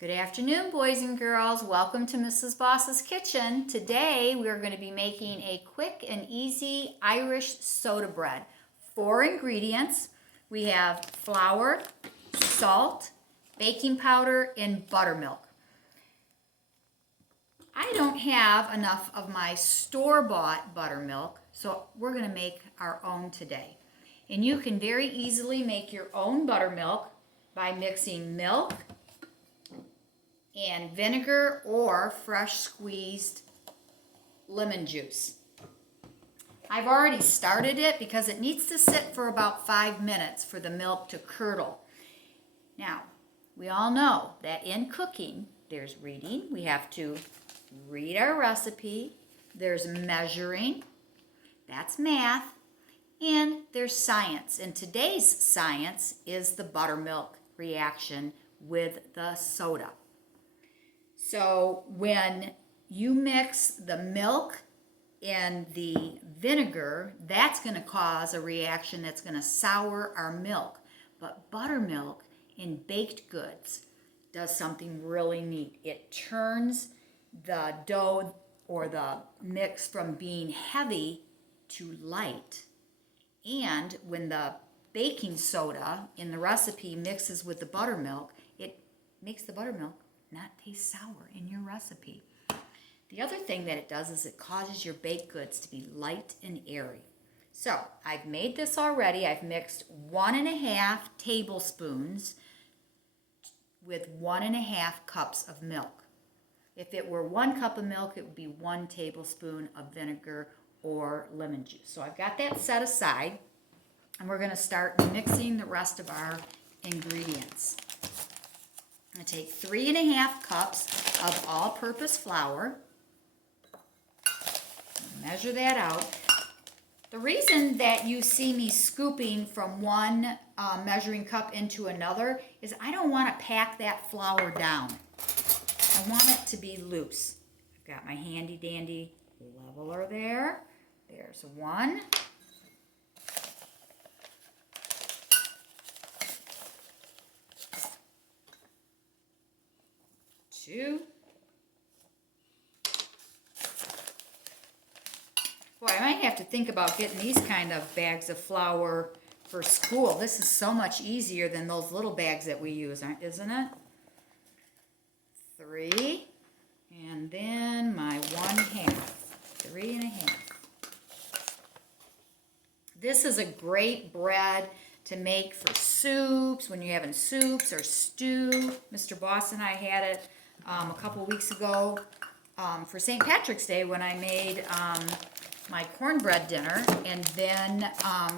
Good afternoon, boys and girls. Welcome to Mrs. Boss's Kitchen. Today we're going to be making a quick and easy Irish soda bread. 4 ingredients. We have flour, salt, baking powder, and buttermilk. I don't have enough of my store-bought buttermilk, so we're going to make our own today. And you can very easily make your own buttermilk by mixing milk and vinegar or fresh squeezed lemon juice. I've already started it because it needs to sit for about 5 minutes for the milk to curdle. Now, we all know that in cooking, there's reading. We have to read our recipe. There's measuring. That's math. And there's science. And today's science is the buttermilk reaction with the soda. So when you mix the milk and the vinegar, that's going to cause a reaction that's going to sour our milk. But buttermilk in baked goods does something really neat. It turns the dough or the mix from being heavy to light. And when the baking soda in the recipe mixes with the buttermilk, it makes the buttermilk not taste sour in your recipe. The other thing that it does is it causes your baked goods to be light and airy. So I've made this already. I've mixed 1.5 tablespoons with 1.5 cups of milk. If it were 1 cup of milk, it would be 1 tablespoon of vinegar or lemon juice. So I've got that set aside, and we're going to start mixing the rest of our ingredients. I'm going to take 3.5 cups of all-purpose flour. Measure that out. The reason that you see me scooping from one measuring cup into another is I don't want to pack that flour down. I want it to be loose. I've got my handy-dandy leveler there. There's 1. 2. Boy, I might have to think about getting these kind of bags of flour for school. This is so much easier than those little bags that we use, isn't it? 3. And then my 1/2. 3.5. This is a great bread to make for soups, when you're having soups or stew. Mr. Boss and I had it a couple weeks ago for St. Patrick's Day when I made my cornbread dinner, and then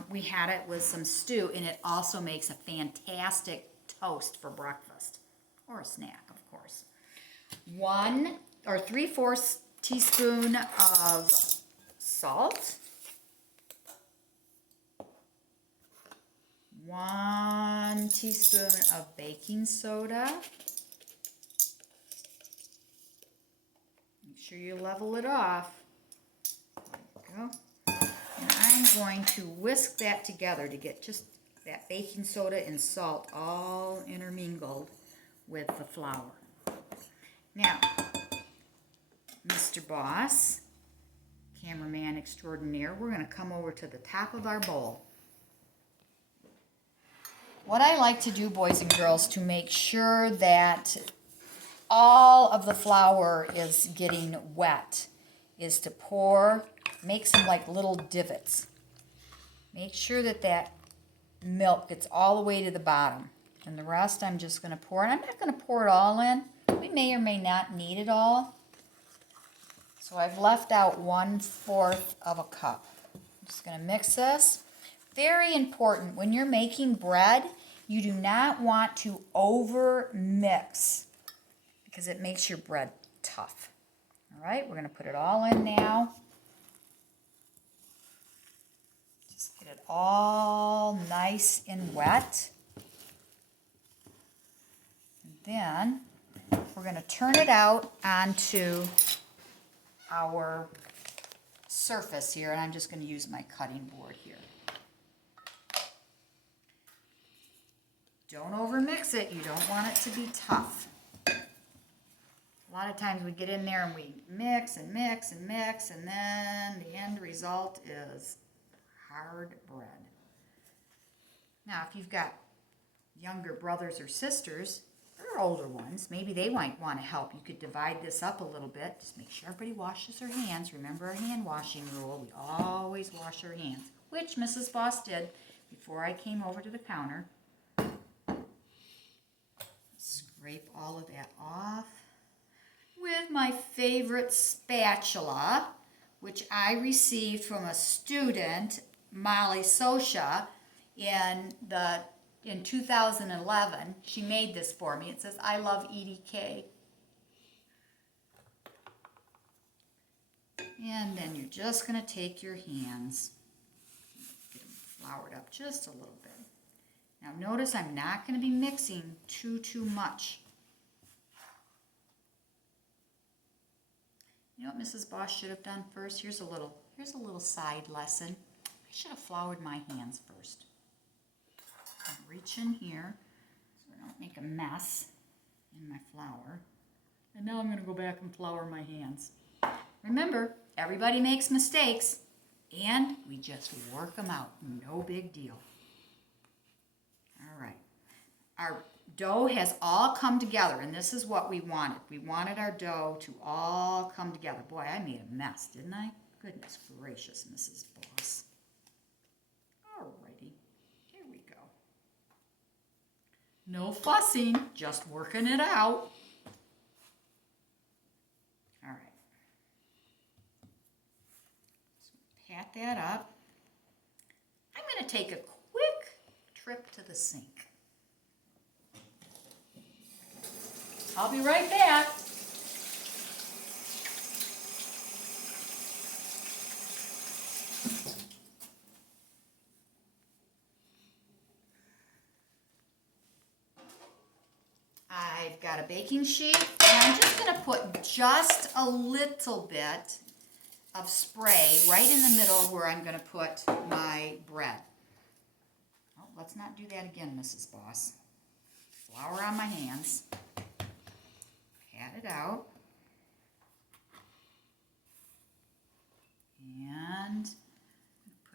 we had it with some stew, and it also makes a fantastic toast for breakfast or a snack, of course. 1 or 3/4 teaspoon of salt. 1 teaspoon of baking soda. Make sure you level it off. There we go. And I'm going to whisk that together to get just that baking soda and salt all intermingled with the flour. Now, Mr. Boss, cameraman extraordinaire, we're going to come over to the top of our bowl. What I like to do, boys and girls, to make sure that all of the flour is getting wet is to make some like little divots. Make sure that that milk gets all the way to the bottom. And the rest I'm just going to pour. And I'm not going to pour it all in. We may or may not need it all. So I've left out 1/4 of a cup. I'm just going to mix this. Very important, when you're making bread, you do not want to over mix because it makes your bread tough. All right, we're going to put it all in now. Just get it all nice and wet. And then we're going to turn it out onto our surface here, and I'm just going to use my cutting board here. Don't overmix it. You don't want it to be tough. A lot of times we get in there and we mix and mix and mix, and then the end result is hard bread. Now, if you've got younger brothers or sisters, or older ones, maybe they might want to help. You could divide this up a little bit. Just make sure everybody washes their hands. Remember our hand washing rule. We always wash our hands, which Mrs. Boss did before I came over to the counter. Scrape all of that off with my favorite spatula, which I received from a student, Molly Sosha, in 2011. She made this for me. It says, "I love EDK." And then you're just going to take your hands, get them floured up just a little bit. Now notice I'm not going to be mixing too much. You know what Mrs. Boss should have done first? Here's a little side lesson. I should have floured my hands first. I'll reach in here so I don't make a mess in my flour. And now I'm going to go back and flour my hands. Remember, everybody makes mistakes, and we just work them out. No big deal. All right. Our dough has all come together, and this is what we wanted. We wanted our dough to all come together. Boy, I made a mess, didn't I? Goodness gracious, Mrs. Boss. Alrighty. Here we go. No fussing, just working it out. All right. So pat that up. I'm going to take a quick trip to the sink. I'll be right back. I've got a baking sheet, and I'm just going to put just a little bit of spray right in the middle where I'm going to put my bread. Oh, let's not do that again, Mrs. Boss. Flour on my hands. Pat it out. And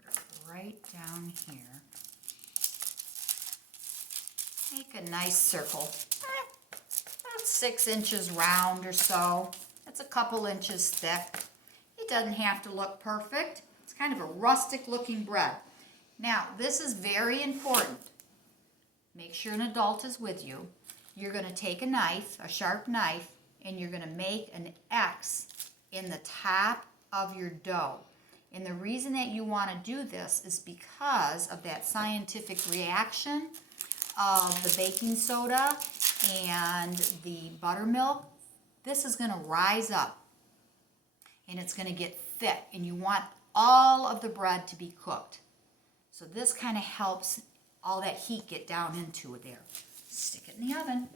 put it right down here. Make a nice circle. About 6 inches round or so. That's a couple inches thick. It doesn't have to look perfect. It's kind of a rustic looking bread. Now, this is very important. Make sure an adult is with you. You're going to take a knife, a sharp knife, and you're going to make an X in the top of your dough. And the reason that you want to do this is because of that scientific reaction of the baking soda and the buttermilk. This is going to rise up and it's going to get thick, and you want all of the bread to be cooked. So this kind of helps all that heat get down into it there. Stick it in the oven.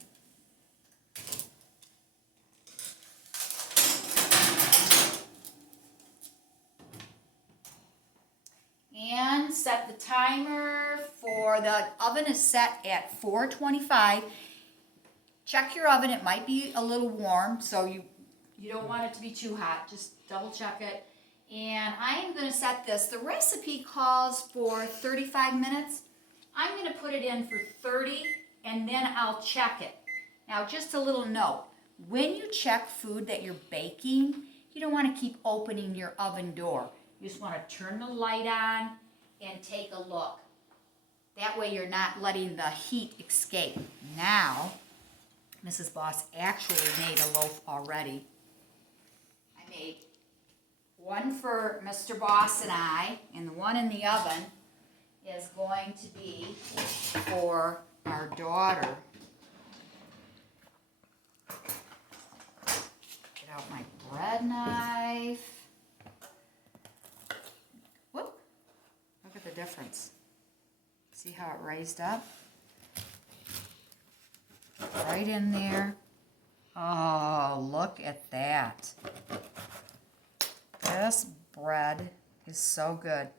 And set the timer for the oven is set at 425. Check your oven. It might be a little warm, so you don't want it to be too hot. Just double check it. And I am going to set this. The recipe calls for 35 minutes. I'm going to put it in for 30, and then I'll check it. Now, just a little note. When you check food that you're baking, you don't want to keep opening your oven door. You just want to turn the light on and take a look. That way you're not letting the heat escape. Now, Mrs. Boss actually made a loaf already. I made one for Mr. Boss and I, and the one in the oven is going to be for our daughter. Get out my bread knife. Whoop. Look at the difference. See how it raised up? Right in there. Oh, look at that. This bread is so good,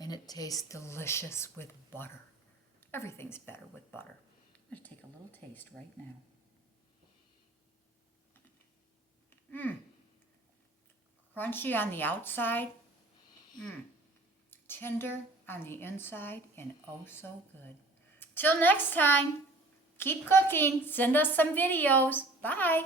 and it tastes delicious with butter. Everything's better with butter. I'm going to take a little taste right now. Crunchy on the outside, tender on the inside, and oh so good. Till next time, keep cooking. Send us some videos. Bye.